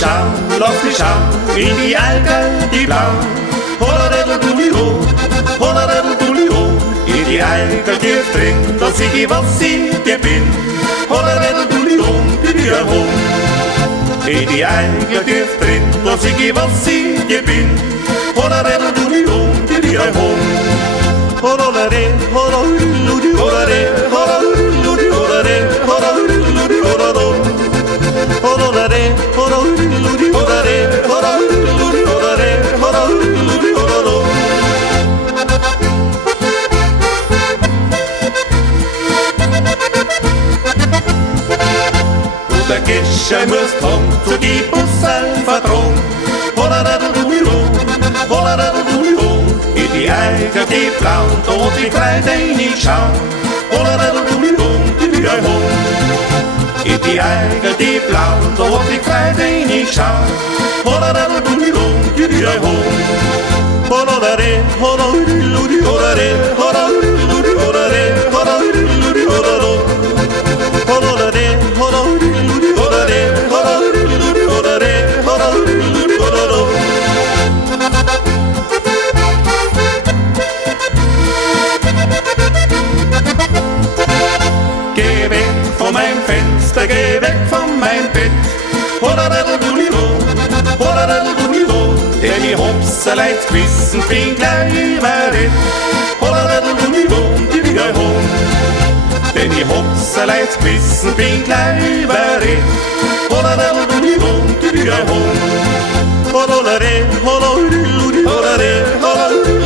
lass mich schauen, in die Algen, die blau. Holladelldulio, holladelldulio, in die Algen tief drin, da sieh ich, was ich dir bin. Holladelldulio, die herum. In die Algen tief drin, da sieh ich, was ich dir bin. Holladelldulio, die herum. Hollade, hollade, hollade, hollade, hollade, hollade, hollade. Hollade, hollade, hollade, hollade, hollade, hollade. Und der Gescher muss kommen zu die Bussen verdrungen. Hollade-du-du-du, hollade-du-du-du, in die Eiger, die blau, dort die Kreide nicht schauen. Hollade-du-du-du, die wir hoch. In die Eiger, die blau, dort die Kreide nicht schauen. Hollade-du-du-du, die wir hoch. Hollade, hollade, hollade, hollade, hollade, hollade, hollade. Hollade, hollade, hollade, hollade, hollade, hollade. Geh weg von meinem Fenster, geh weg von meinem Bett. Holladadeldulido, holladadeldulido, der die Hopse leicht gewissen bin gleich überredet. Holladadeldulido, die Liga hoch. Denn die Hopse leicht gewissen bin gleich überredet. Holladadeldulido, die Liga hoch. Hollade, hollade, hollade, hollade.